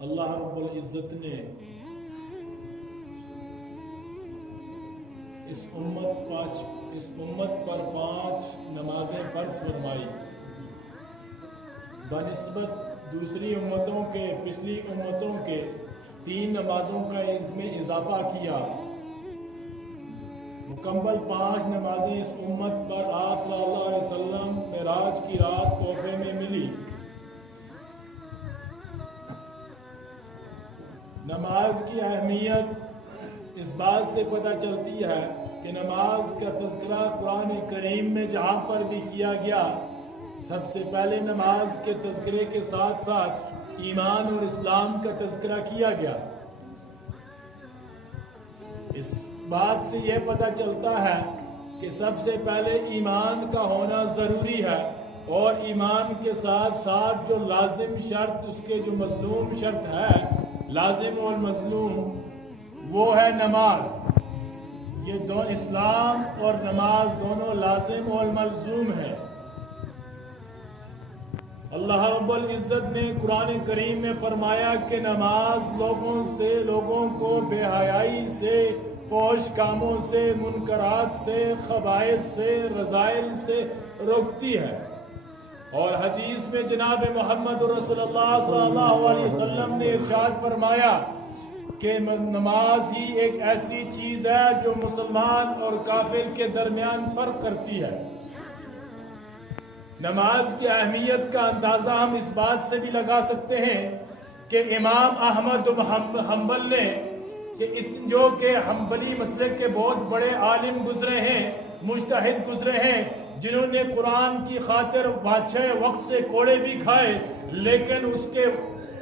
اللہ رب العزت نے اس امت پر 5 نمازیں فرض فرمائی بنسبت دوسری امتوں کے، پچھلی امتوں کے 3 نمازوں کا اس میں اضافہ کیا۔ مکمل 5 نمازیں اس امت پر آپ صلی اللہ علیہ وسلم معراج کی رات تحفے میں ملی۔ نماز کی اہمیت اس بات سے پتہ چلتی ہے کہ نماز کا تذکرہ قرآن کریم میں جہاں پر بھی کیا گیا، سب سے پہلے نماز کے تذکرے کے ساتھ ساتھ ایمان اور اسلام کا تذکرہ کیا گیا۔ اس بات سے یہ پتہ چلتا ہے کہ سب سے پہلے ایمان کا ہونا ضروری ہے، اور ایمان کے ساتھ ساتھ جو لازم شرط، اس کے جو مظلوم شرط ہے، لازم اور مظلوم، وہ ہے نماز۔ یہ دو اسلام اور نماز دونوں لازم اور ملزوم ہیں۔ اللہ رب العزت نے قرآن کریم میں فرمایا کہ نماز لوگوں کو بے حیائی سے، فحش کاموں سے، منکرات سے، خبائث سے، رذائل سے روکتی ہے۔ اور حدیث میں جناب محمد رسول اللہ صلی اللہ علیہ وسلم نے ارشاد فرمایا کہ نماز ہی ایک ایسی چیز ہے جو مسلمان اور کافر کے درمیان فرق کرتی ہے۔ نماز کی اہمیت کا اندازہ ہم اس بات سے بھی لگا سکتے ہیں کہ امام احمد بن حنبل نے، جو کہ حنبلی مسلک کے بہت بڑے عالم گزرے ہیں، مجتہد گزرے ہیں، جنہوں نے قرآن کی خاطر بادشاہ وقت سے کوڑے بھی کھائے، لیکن اس کے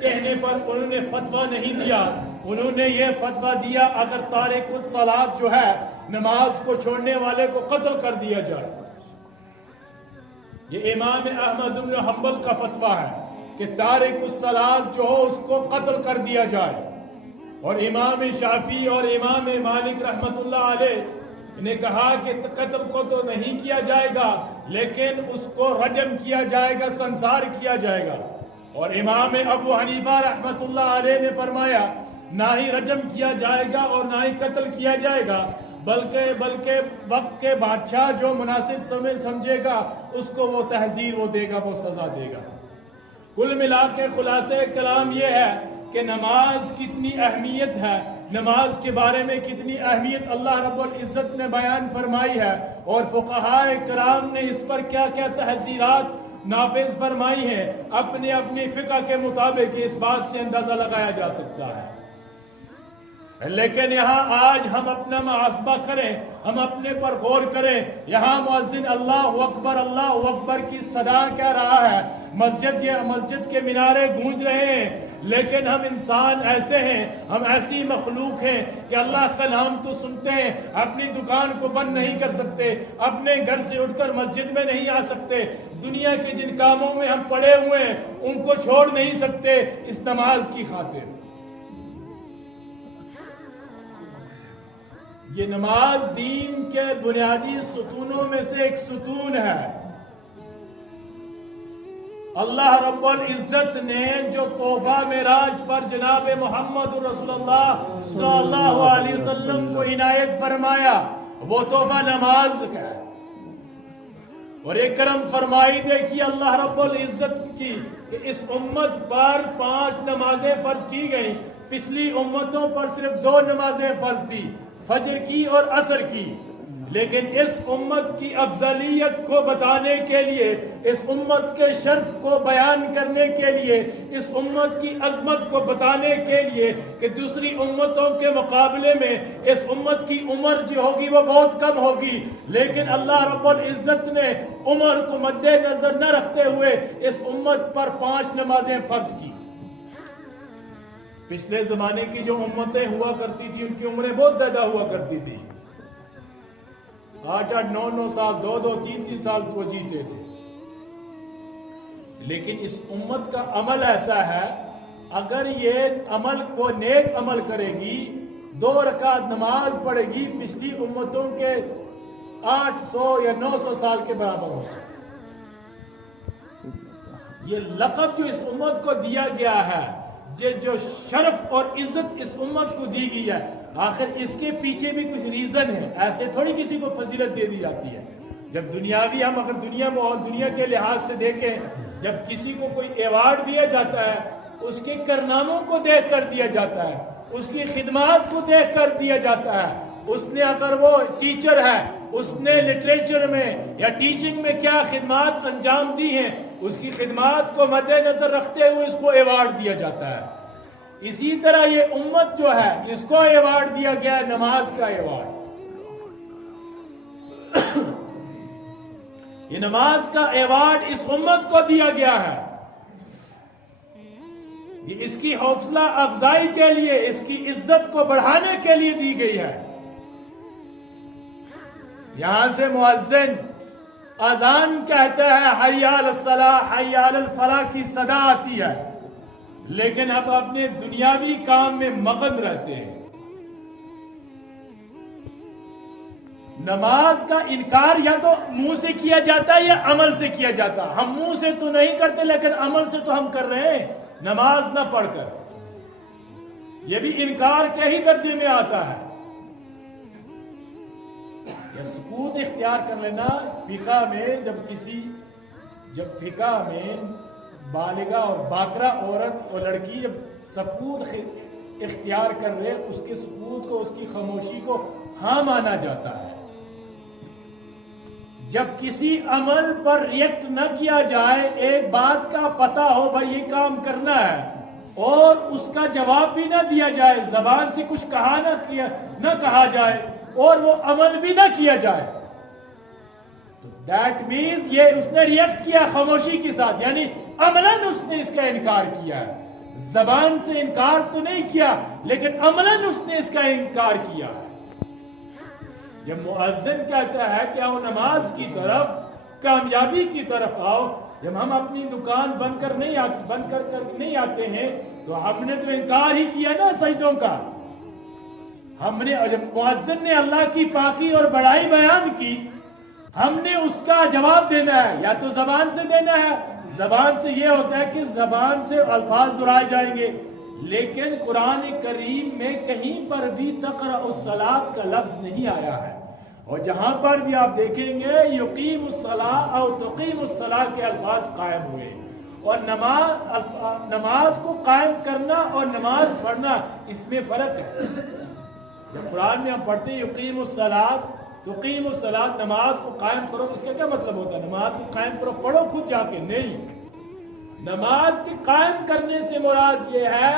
کہنے پر انہوں نے فتویٰ نہیں دیا۔ انہوں نے یہ فتویٰ دیا اگر تارک الصلاۃ جو ہے، نماز کو چھوڑنے والے کو قتل کر دیا جائے۔ یہ امام احمد بن حنبل کا فتویٰ ہے کہ تارک الصلاۃ جو ہو اس کو قتل کر دیا جائے۔ اور امام شافعی اور امام مالک رحمت اللہ علیہ نے کہا کہ قتل کو تو نہیں کیا جائے گا، لیکن اس کو رجم کیا جائے گا، سنسار کیا جائے گا۔ اور امام ابو حنیفہ رحمت اللہ علیہ نے فرمایا نہ ہی رجم کیا جائے گا اور نہ ہی قتل کیا جائے گا، بلکہ وقت کے بادشاہ جو مناسب سمجھے گا اس کو وہ تحذیر وہ دے گا، وہ سزا دے گا۔ کل ملا کے خلاصے کلام یہ ہے کہ نماز کتنی اہمیت ہے، نماز کے بارے میں کتنی اہمیت اللہ رب العزت نے بیان فرمائی ہے، اور فقہاء کرام نے اس پر کیا کیا تحذیرات نافذ فرمائی ہیں، اپنے اپنی فقہ کے مطابق اس بات سے اندازہ لگایا جا سکتا ہے۔ لیکن یہاں آج ہم اپنا محاسبہ کریں، ہم اپنے پر غور کریں۔ یہاں مؤذن اللہ اکبر کی صدا کہہ رہا ہے، مسجد کے مینارے گونج رہے ہیں، لیکن ہم انسان ایسے ہیں، ہم ایسی مخلوق ہیں کہ اللہ کا نام تو سنتے ہیں، اپنی دکان کو بند نہیں کر سکتے، اپنے گھر سے اٹھ کر مسجد میں نہیں آ سکتے، دنیا کے جن کاموں میں ہم پڑے ہوئے ہیں ان کو چھوڑ نہیں سکتے اس نماز کی خاطر۔ یہ نماز دین کے بنیادی ستونوں میں سے ایک ستون ہے۔ اللہ رب العزت نے جو تحفہ معراج پر جناب محمد رسول اللہ صلی اللہ علیہ وسلم کو عنایت فرمایا، وہ تحفہ نماز کا ہے۔ اور ایک کرم فرمائی دیکھی اللہ رب العزت کی کہ اس امت پر 5 نمازیں فرض کی گئیں، پچھلی امتوں پر صرف 2 نمازیں فرض تھی، فجر کی اور عصر کی۔ لیکن اس امت کی افضلیت کو بتانے کے لیے، اس امت کے شرف کو بیان کرنے کے لیے، اس امت کی عظمت کو بتانے کے لیے کہ دوسری امتوں کے مقابلے میں اس امت کی عمر جو ہوگی وہ بہت کم ہوگی، لیکن اللہ رب العزت نے عمر کو مد نظر نہ رکھتے ہوئے اس امت پر 5 نمازیں فرض کی۔ پچھلے زمانے کی جو امتیں ہوا کرتی تھی ان کی عمریں بہت زیادہ ہوا کرتی تھی، 8-8 9-9 سال، 2-2 3-3 سال وہ جیتے تھے۔ لیکن اس امت کا عمل ایسا ہے، اگر یہ عمل وہ نیک عمل کرے گی، 2 رکعت نماز پڑھے گی، پچھلی امتوں کے 800 یا 900 سال کے برابر ہوگا۔ یہ لقب جو اس امت کو دیا گیا ہے جو شرف اور عزت اس امت کو دی گئی ہے، آخر اس کے پیچھے بھی کچھ ریزن ہے، ایسے تھوڑی کسی کو فضیلت دے دی جاتی ہے۔ جب دنیاوی ہم اگر دنیا کے لحاظ سے دیکھیں، جب کسی کو کوئی ایوارڈ دیا جاتا ہے، اس کے کارناموں کو دیکھ کر دیا جاتا ہے، اس کی خدمات کو دیکھ کر دیا جاتا ہے۔ اس نے اگر وہ ٹیچر ہے، اس نے لٹریچر میں یا ٹیچنگ میں کیا خدمات انجام دی ہیں، اس کی خدمات کو مد نظر رکھتے ہوئے اس کو ایوارڈ دیا جاتا ہے۔ اسی طرح یہ امت جو ہے، اس کو ایوارڈ دیا گیا ہے، نماز کا ایوارڈ۔ یہ نماز کا ایوارڈ اس امت کو دیا گیا ہے، یہ اس کی حوصلہ افزائی کے لیے، اس کی عزت کو بڑھانے کے لیے دی گئی ہے۔ یہاں سے مؤذن اذان کہتا ہے، حی علی الصلاۃ حی علی الفلاح کی صدا آتی ہے، لیکن اب اپنے دنیاوی کام میں مگن رہتے ہیں۔ نماز کا انکار یا تو منہ سے کیا جاتا ہے یا عمل سے کیا جاتا ہے۔ ہم منہ سے تو نہیں کرتے، لیکن عمل سے تو ہم کر رہے ہیں، نماز نہ پڑھ کر۔ یہ بھی انکار کے ہی درجے میں آتا ہے۔ یہ سکوت اختیار کر لینا فقہ میں، جب فقہ میں بالغہ اور باکرہ عورت اور لڑکی جب سکوت اختیار کر رہے، اس کے سکوت کو، اس کی خاموشی کو ہاں مانا جاتا ہے۔ جب کسی عمل پر ریئیکٹ نہ کیا جائے، ایک بات کا پتہ ہو بھائی یہ کام کرنا ہے، اور اس کا جواب بھی نہ دیا جائے، زبان سے کچھ نہ کہا جائے، اور وہ عمل بھی نہ کیا جائے، تو دیٹ مینز یہ اس نے ریئیکٹ کیا خاموشی کے ساتھ، یعنی عملاً اس نے اس کا انکار کیا ہے۔ زبان سے انکار تو نہیں کیا، لیکن عملاً اس نے اس کا انکار کیا۔ جب مؤذن کہتا ہے کہ آؤ نماز کی طرف، کامیابی کی طرف آؤ، جب ہم اپنی دکان بند کر نہیں آتے ہیں، تو ہم نے تو انکار ہی کیا نا سجدوں کا۔ ہم نے جب مؤذن نے اللہ کی پاکی اور بڑائی بیان کی، ہم نے اس کا جواب دینا ہے، یا تو زبان سے دینا ہے۔ زبان سے یہ ہوتا ہے کہ زبان سے الفاظ دہرائے جائیں گے، لیکن قرآن کریم میں کہیں پر بھی تقرأ الصلاۃ کا لفظ نہیں آیا ہے، اور جہاں پر بھی آپ دیکھیں گے یقیم الصلاۃ اور تقیم الصلاۃ کے الفاظ قائم ہوئے، اور نماز کو قائم کرنا اور نماز پڑھنا، اس میں فرق ہے۔ جب قرآن میں ہم پڑھتے ہیں یقیم الصلاۃ تقیم الصلاۃ، نماز کو قائم کرو، اس کا کیا مطلب ہوتا ہے؟ نماز کو قائم کرو، پڑھو خود جا کے، نہیں۔ نماز کے قائم کرنے سے مراد یہ ہے،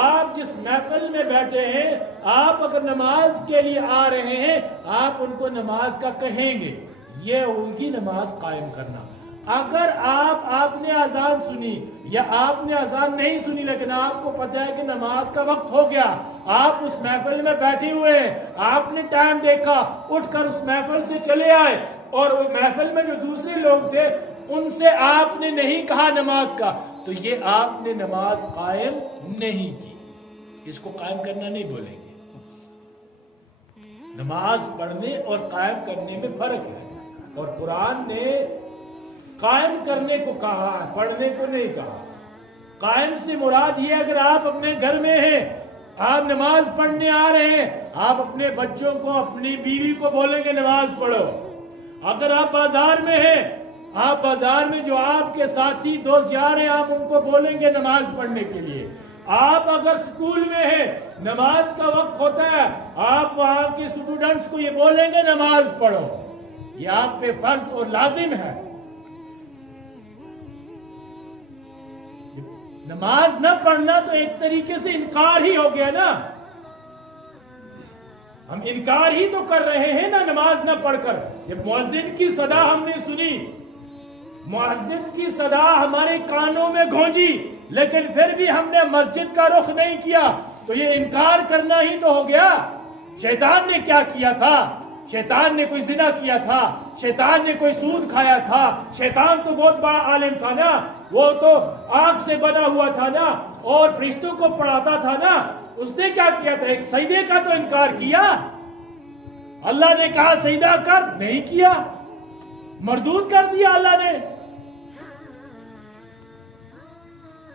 آپ جس محفل میں بیٹھے ہیں، آپ اگر نماز کے لیے آ رہے ہیں، آپ ان کو نماز کا کہیں گے، یہ ہوگی نماز قائم کرنا۔ اگر آپ نے اذان سنی یا آپ نے اذان نہیں سنی، لیکن آپ کو پتہ ہے کہ نماز کا وقت ہو گیا، آپ اس محفل میں بیٹھے ہوئے ہیں، آپ نے ٹائم دیکھا، اٹھ کر اس محفل سے چلے آئے، اور وہ محفل میں جو دوسرے لوگ تھے ان سے آپ نے نہیں کہا نماز کا، تو یہ آپ نے نماز قائم نہیں کی، اس کو قائم کرنا نہیں بولیں گے۔ نماز پڑھنے اور قائم کرنے میں فرق ہے، اور قرآن نے قائم کرنے کو کہا ہے، پڑھنے کو نہیں کہا۔ قائم سے مراد یہ، اگر آپ اپنے گھر میں ہیں، آپ نماز پڑھنے آ رہے ہیں، آپ اپنے بچوں کو، اپنی بیوی کو بولیں گے نماز پڑھو۔ اگر آپ بازار میں ہیں، آپ بازار میں جو آپ کے ساتھی دوست جا رہے ہیں، آپ ان کو بولیں گے نماز پڑھنے کے لیے۔ آپ اگر اسکول میں ہیں، نماز کا وقت ہوتا ہے، آپ وہاں کے اسٹوڈنٹس کو یہ بولیں گے نماز پڑھو، یہ آپ پہ فرض اور لازم ہے۔ نماز نہ پڑھنا تو ایک طریقے سے انکار ہی ہو گیا نا، ہم انکار ہی تو کر رہے ہیں نا نماز نہ پڑھ کر۔ جب مؤذن کی صدا ہم نے سنی، مؤذن کی صدا ہمارے کانوں میں گونجی، لیکن پھر بھی ہم نے مسجد کا رخ نہیں کیا، تو یہ انکار کرنا ہی تو ہو گیا۔ شیطان نے کیا کیا تھا؟ شیطان نے کوئی زنا کیا تھا، شیطان نے کوئی سود کھایا تھا، شیطان تو بہت بڑا عالم تھا نا، وہ تو آگ سے بنا ہوا تھا نا، اور فرشتوں کو پڑھاتا تھا نا۔ اس نے کیا کیا تھا؟ ایک سجدے کا تو انکار کیا، اللہ نے کہا سجدہ کر، نہیں کیا، مردود کر دیا اللہ نے۔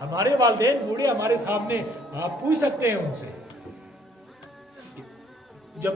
ہمارے والدین بوڑھے ہمارے سامنے، آپ پوچھ سکتے ہیں ان سے، جب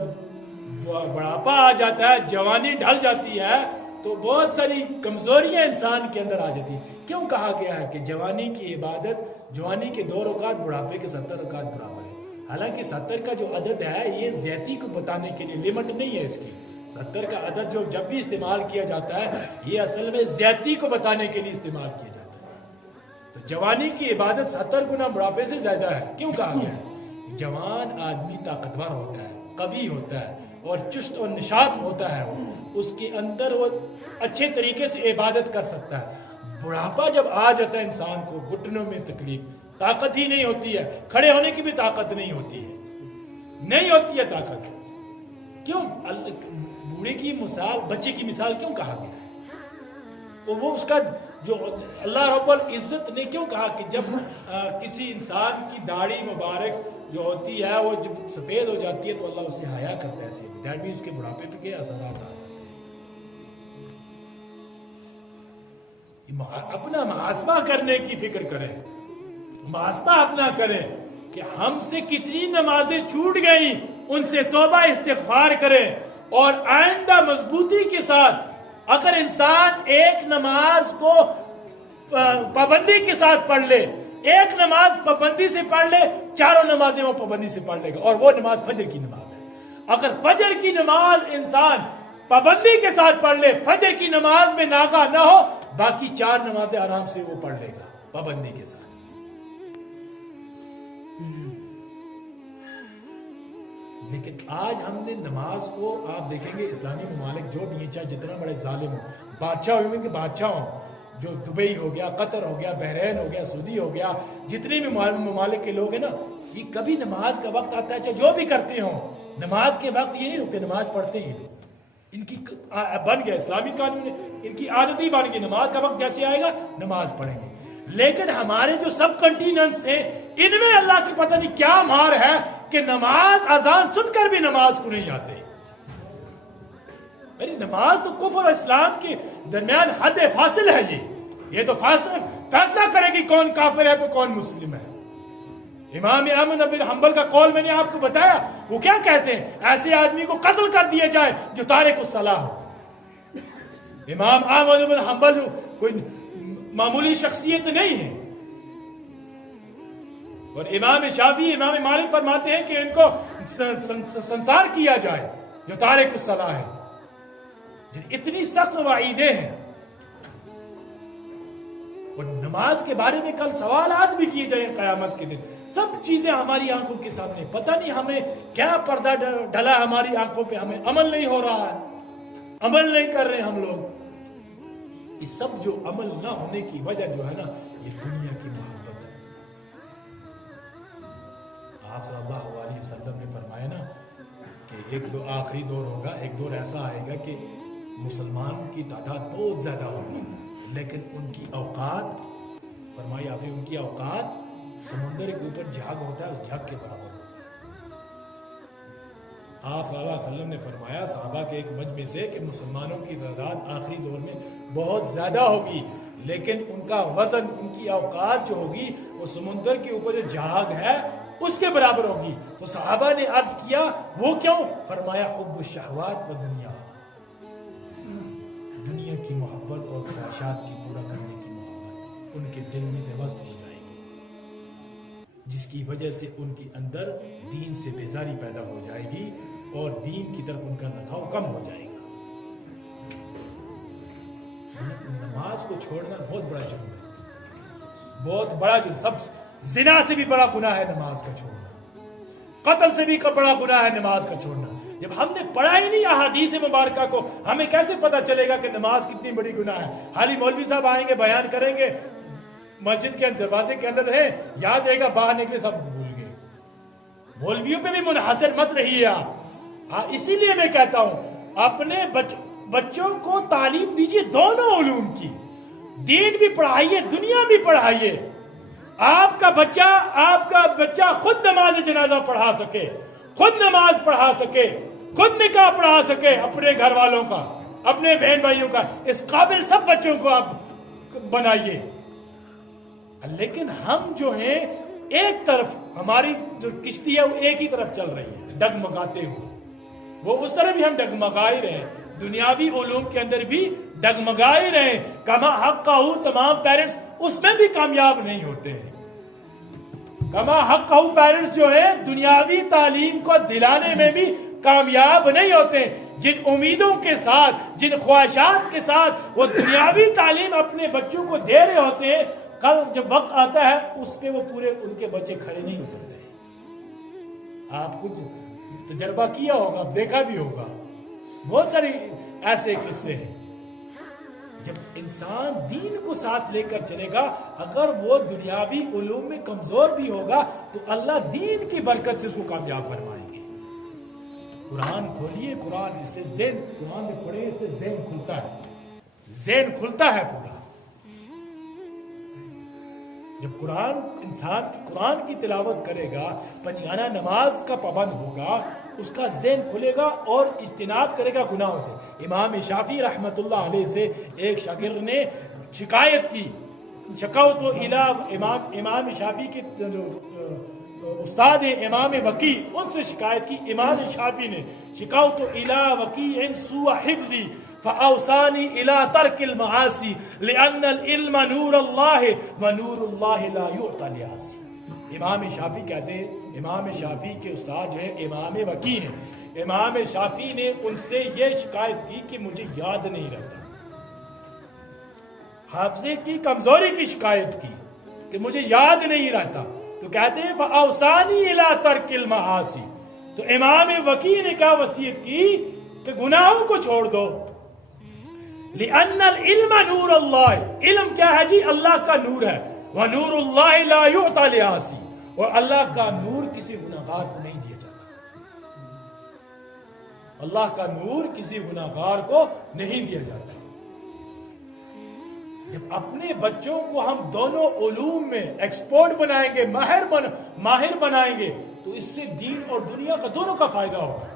بڑھاپا آ جاتا ہے، جوانی ڈھل جاتی ہے، تو بہت ساری کمزوریاں انسان کے اندر آ جاتی ہیں۔ کیوں کہا گیا ہے کہ جوانی کی عبادت، جوانی کے 2 رکعت بڑھاپے کے 70 رکعت برابر ہے؟ حالانکہ 70 کا جو عدد ہے یہ زیادتی کو بتانے کے لیے، لمٹ نہیں ہے اس کی۔ 70 کا عدد جو جب بھی استعمال کیا جاتا ہے یہ اصل میں زیادتی کو بتانے کے لیے استعمال کیا جاتا ہے۔ تو جوانی کی عبادت 70 گنا بڑھاپے سے زیادہ ہے۔ کیوں کہا گیا ہے؟ جوان آدمی طاقتور ہوتا ہے، قوی ہوتا ہے اور چست و نشاط ہوتا ہے، اس کے اندر وہ اچھے طریقے سے عبادت کر سکتا ہے۔ بڑھاپا جب آ جاتا ہے انسان کو، گھٹنوں میں تکلیف، طاقت ہی نہیں ہوتی ہے، کھڑے ہونے کی بھی طاقت نہیں ہوتی ہے طاقت۔ کیوں بوڑھے کی مثال، بچے کی مثال کیوں کہا گیا ہے؟ وہ اس کا جو اللہ رب العزت نے کیوں کہا کہ جب کسی انسان کی داڑھی مبارک جو ہوتی ہے وہ جب سفید ہو جاتی ہے تو اللہ اسے حیا کرتا ہے، دیٹ مینس اس کے بڑھاپے پہ کیا اثرات آ رہے ہیں۔ اپنا محاسبہ کرنے کی فکر کریں، محاسبہ اپنا کریں کہ ہم سے کتنی نمازیں چھوٹ گئیں، ان سے توبہ استغفار کریں، اور آئندہ مضبوطی کے ساتھ اگر انسان ایک نماز کو پابندی کے ساتھ پڑھ لے، ایک نماز پابندی سے پڑھ لے، 4 نمازیں وہ پابندی سے پڑھ لے گا، اور وہ نماز فجر کی نماز ہے۔ اگر فجر کی نماز انسان پابندی کے ساتھ پڑھ لے، فجر کی نماز میں ناغہ نہ ہو، باقی 4 نمازیں آرام سے وہ پڑھ لے گا پابندی کے ساتھ۔ لیکن آج ہم نے نماز کو، آپ دیکھیں گے اسلامی ممالک جو بھی ہیں، چاہے جتنا بڑے ظالم ہوں، بادشاہ ہوئے کہ بادشاہ ہوں، جو دبئی ہو گیا، قطر ہو گیا، بحرین ہو گیا، سعودی ہو گیا، جتنے بھی ممالک کے لوگ ہیں نا، یہ کبھی نماز کا وقت آتا ہے چاہے جو بھی کرتے ہوں، نماز کے وقت یہ نہیں رکتے، نماز پڑھتے ہیں لوگ۔ ان کی بن گیا اسلامی قانون، ان کی عادت ہی بن گئی، نماز کا وقت جیسے آئے گا نماز پڑھیں گے۔ لیکن ہمارے جو سب کنٹیننٹس ہیں، ان میں اللہ کی پتہ نہیں کیا مار ہے کہ نماز اذان سن کر بھی نماز کو نہیں آتے۔ میری نماز تو کفر اور اسلام کے درمیان حد فاصل ہے، یہ تو فیصلہ کرے گی کون کافر ہے تو کون مسلم ہے۔ امام احمد بن حنبل کا قول میں نے آپ کو بتایا، وہ کیا کہتے ہیں؟ ایسے آدمی کو قتل کر دیا جائے جو تارک الصلاۃ ہو۔ امام احمد بن حنبل کوئی معمولی شخصیت نہیں ہے، اور امام شافعی، امام مالک فرماتے ہیں کہ ان کو سنسار کیا جائے جو تارک الصلاۃ ہے۔ اتنی سخت وعیدیں ہیں، اور نماز کے بارے میں کل سوالات بھی کیے جائیں قیامت کے دن۔ سب چیزیں ہماری آنکھوں کے سامنے، پتہ نہیں ہمیں کیا پردہ ڈلا ہماری آنکھوں پہ، ہمیں عمل نہیں ہو رہا ہے، عمل نہیں کر رہے ہم لوگ۔ یہ سب جو عمل نہ ہونے کی وجہ جو ہے نا، یہ دنیا کی محبت ہے۔ آپ صلی اللہ علیہ وسلم نے فرمایا نا کہ ایک دو آخری دور ہوگا، ایک دور ایسا آئے گا کہ مسلمان کی تعداد بہت زیادہ ہوگی، لیکن ان کی اوقات، فرمایا آپ نے، ان کی اوقات سمندر کے اوپر جھاگ ہوتا ہے، اس جھاگ کے برابر ہوتا ہے۔ آپ صلی اللہ علیہ وسلم نے فرمایا صحابہ کے ایک مجمع سے کہ مسلمانوں کی تعداد آخری دور میں بہت زیادہ ہوگی، لیکن ان کا وزن، ان کی اوقات جو ہوگی وہ سمندر کے اوپر جو جھاگ ہے اس کے برابر ہوگی۔ تو صحابہ نے عرض کیا وہ کیوں؟ فرمایا حب الشہوات و دنیا، دنیا کی محبت اور خواہشات کی پورا کرنے کی محبت ان کے دل میں پیوست ہو جائے گی، جس کی وجہ سے ان کے اندر دین سے بیزاری پیدا ہو جائے گی اور دین کی طرف ان کا لگاؤ کم ہو جائے گا۔ نماز کو چھوڑنا بہت بڑا جرم ہے، بہت بڑا جرم، سب زنا سے بھی بڑا گناہ ہے نماز کا چھوڑنا، قتل سے بھی بڑا گناہ ہے نماز کا چھوڑنا۔ جب ہم نے پڑھا ہی نہیں احادیث مبارکہ کو، ہمیں کیسے پتا چلے گا کہ نماز کتنی بڑی گناہ ہے؟ حالی مولوی صاحب آئیں گے، بیان کریں گے، مسجد کے دروازے کے اندر ہے، یاد رہے گا، باہر نکلے سب بھول گئے۔ مولویوں پہ بھی منحصر مت رہیے آپ۔ اسی لیے میں کہتا ہوں اپنے بچوں کو تعلیم دیجیے دونوں علوم کی، دین بھی پڑھائیے، دنیا بھی پڑھائیے۔ آپ کا بچہ خود نماز جنازہ پڑھا سکے، خود نماز پڑھا سکے، خود نکاح پڑھا سکے اپنے گھر والوں کا، اپنے بہن بھائیوں کا، اس قابل سب بچوں کو آپ بنائیے۔ لیکن ہم جو ہیں ایک طرف، ہماری جو کشتی ہے وہ ایک ہی طرف چل رہی ہے ڈگمگاتے ہوئے، وہ اس طرح بھی ہم ڈگمگائے رہے، دنیاوی علوم کے اندر بھی ڈگمگائے رہے، کما حق کا تمام پیرنٹس اس میں بھی کامیاب نہیں ہوتے ہیں، کما حق کا پیرنٹس جو ہے دنیاوی تعلیم کو دلانے میں بھی کامیاب نہیں ہوتے، جن امیدوں کے ساتھ، جن خواہشات کے ساتھ وہ دنیاوی تعلیم اپنے بچوں کو دے رہے ہوتے ہیں، کل جب وقت آتا ہے اس پہ وہ پورے ان کے بچے کھڑے نہیں اترتے۔ آپ کچھ تجربہ کیا ہوگا، دیکھا بھی ہوگا، بہت سارے ایسے قصے ہیں۔ جب انسان دین کو ساتھ لے کر چلے گا، اگر وہ دنیاوی علوم میں کمزور بھی ہوگا تو اللہ دین کی برکت سے اس کو کامیاب فرمائیں گے۔ قرآن کھولیے، قرآن اس سے ذہن، قرآن میں پڑھے اس سے ذہن کھلتا ہے، ذہن کھلتا ہے پورا۔ جب قرآن انسان قرآن کی تلاوت کرے گا، پنجگانہ نماز کا پابند ہوگا، اس کا ذہن کھلے گا اور اجتناب کرے گا گناہوں سے۔ امام شافعی رحمۃ اللہ علیہ سے ایک شاگرد نے شکایت کی، شکوت الی امام شافعی کے استاد امام وکیع، ان سے شکایت کی امام شافعی نے، شکوت الی وکیع سوء حفظی فاوصانی الی ترک المعاصی لان العلم نور اللہ ونور اللہ لا یعطی لعاصی۔ امام شافعی کہتے ہیں، امام شافعی کے استاد جو ہے امام وکیع ہیں، امام شافعی نے ان سے یہ شکایت کی کہ مجھے یاد نہیں رہتا، حافظے کی کمزوری کی شکایت کی کہ مجھے یاد نہیں رہتا، تو کہتے ہیں فاوصانی الی ترک المعاصی، تو امام وکیع نے کیا وصیت کی کہ گناہوں کو چھوڑ دو، لأن العلم نور اللہ، علم کیا ہے جی؟ اللہ کا نور ہے، ونور اللہ لا یعطی لعاصی، اور اللہ کا نور کسی گناہگار کو نہیں دیا جاتا، اللہ کا نور کسی گناہگار کو نہیں دیا جاتا۔ جب اپنے بچوں کو ہم دونوں علوم میں ایکسپرٹ بنائیں گے، ماہر بنائیں گے، تو اس سے دین اور دنیا کا دونوں کا فائدہ ہوگا۔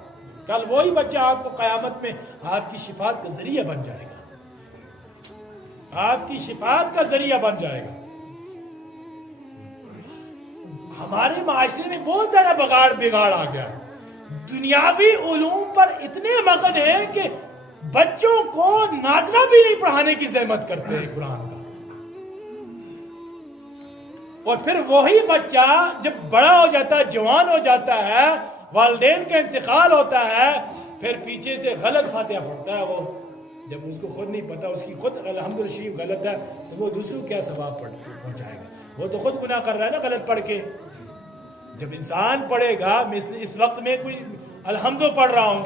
کل وہی بچہ آپ کو قیامت میں آپ کی شفاعت کا ذریعہ بن جائے گا، آپ کی شفاعت کا ذریعہ بن جائے گا۔ ہمارے معاشرے میں بہت زیادہ بگاڑ آ گیا، دنیاوی علوم پر اتنے مغن ہیں کہ بچوں کو ناظرہ بھی نہیں پڑھانے کی زحمت کرتے ہیں قرآن کا، اور پھر وہی بچہ جب بڑا ہو جاتا ہے، جوان ہو جاتا ہے، والدین کا انتقال ہوتا ہے، پھر پیچھے سے غلط فاتحہ پڑھتا ہے، وہ جب اس کو خود نہیں پتا، اس کی خود الحمدللہ شریف غلط ہے، تو وہ دوسروں کیا ثواب پہنچائے گا؟ وہ تو خود گناہ کر رہا ہے نا غلط پڑھ کے۔ جب انسان پڑھے گا، مثل اس وقت میں کوئی الحمدللہ پڑھ رہا ہوں،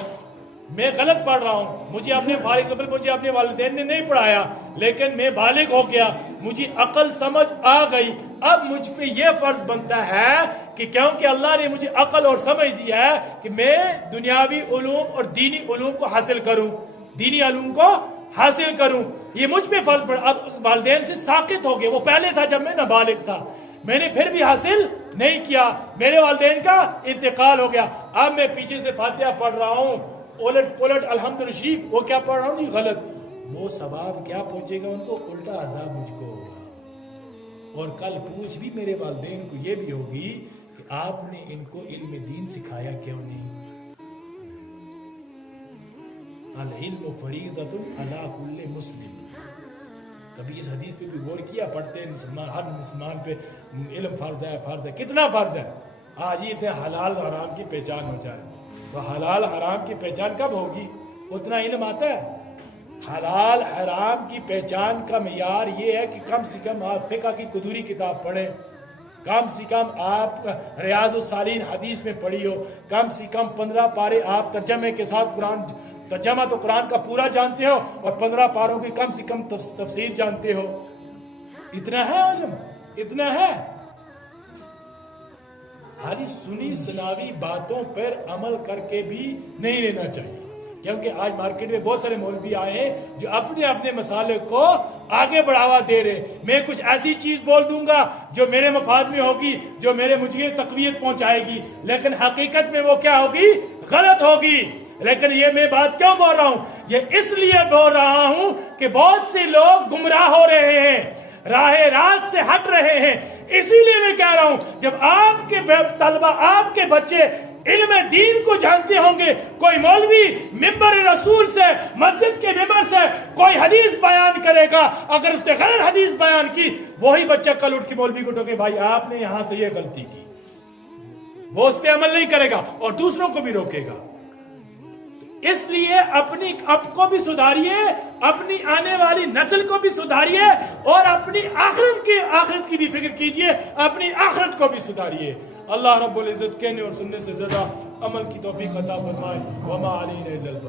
میں غلط پڑھ رہا ہوں، مجھے اپنے والدین نے نہیں پڑھایا، لیکن میں بالغ ہو گیا، مجھے عقل سمجھ آ گئی، اب مجھ پہ یہ فرض بنتا ہے کہ کیونکہ اللہ نے مجھے عقل اور سمجھ دی ہے کہ میں دنیاوی علوم اور دینی علوم کو حاصل کروں، دینی علوم کو حاصل کروں، یہ مجھ پہ فرض پڑا۔ اب والدین سے ساقط ہو گئے، وہ پہلے تھا جب میں نابالغ تھا، میں نے پھر بھی حاصل نہیں کیا، میرے والدین کا انتقال ہو گیا، اب میں پیچھے سے فاتحہ پڑھ رہا ہوں، الٹ پلٹ الحمدللہ شریف، وہ کیا پڑھ رہا ہوں جی؟ غلط۔ وہ ثواب کیا پہنچے گا ان کو؟ الٹا عذاب مجھ کو ہوگا، اور کل پوچھ بھی میرے والدین کو یہ بھی ہوگی کہ آپ نے ان کو علم دین سکھایا کیوں نہیں؟ العلم فریضۃ علی کل مسلم، کبھی اس حدیث پہ بھی غور کیا؟ پڑھتے ہیں مسلمان، ہر مسلمان پہ علم فرض ہے، فرض ہے، کتنا فرض ہے؟ آج یہ حلال حرام کی پہچان ہو جائے، تو حلال حرام کی پہچان کب ہوگی؟ اتنا علم آتا ہے؟ حلال حرام کی پہچان کا معیار یہ ہے کہ کم سے کم آپ فقہ کی قدوری کتاب پڑھیں، کم سے کم آپ ریاض الصالحین حدیث میں پڑھی ہو، کم سے کم 15 پارے آپ ترجمے کے ساتھ قرآن، ترجمہ تو قرآن کا پورا جانتے ہو، اور 15 پاروں کی کم سے کم تفسیر جانتے ہو۔ اتنا ہے علم، اتنا ہے۔ ہاری سنی سناوی باتوں پر عمل کر کے بھی نہیں لینا چاہیے، کیونکہ آج مارکیٹ میں بہت سارے مولوی آئے ہیں جو اپنے اپنے مسالے کو آگے بڑھاوا دے رہے، میں کچھ ایسی چیز بول دوں گا جو میرے مفاد میں ہوگی، جو مجھے تقویت پہنچائے گی، لیکن حقیقت میں وہ کیا ہوگی؟ غلط ہوگی۔ لیکن یہ میں بات کیوں بول رہا ہوں؟ یہ اس لیے بول رہا ہوں کہ بہت سے لوگ گمراہ ہو رہے ہیں، راہ راست سے ہٹ رہے ہیں. اسی لیے میں کہہ رہا ہوں جب آپ کے طلبہ آپ کے بچے علم دین کو جانتے ہوں گے, کوئی مولوی ممبر رسول سے مسجد کے ممبر سے کوئی حدیث بیان کرے گا, اگر اس نے غلط حدیث بیان کی, وہی بچہ کل اٹھ کے مولوی کو ٹوکے بھائی آپ نے یہاں سے یہ غلطی کی, وہ اس پہ عمل نہیں کرے گا اور دوسروں کو بھی روکے گا. اس لیے اپنی اب کو بھی سدھاریے, اپنی آنے والی نسل کو بھی سدھاریے, اور اپنی آخرت کی بھی فکر کیجئے, اپنی آخرت کو بھی سدھاریے. اللہ رب العزت کہنے اور سننے سے زیادہ عمل کی توفیق عطا فرمائے. وما علینا الا البلاغ.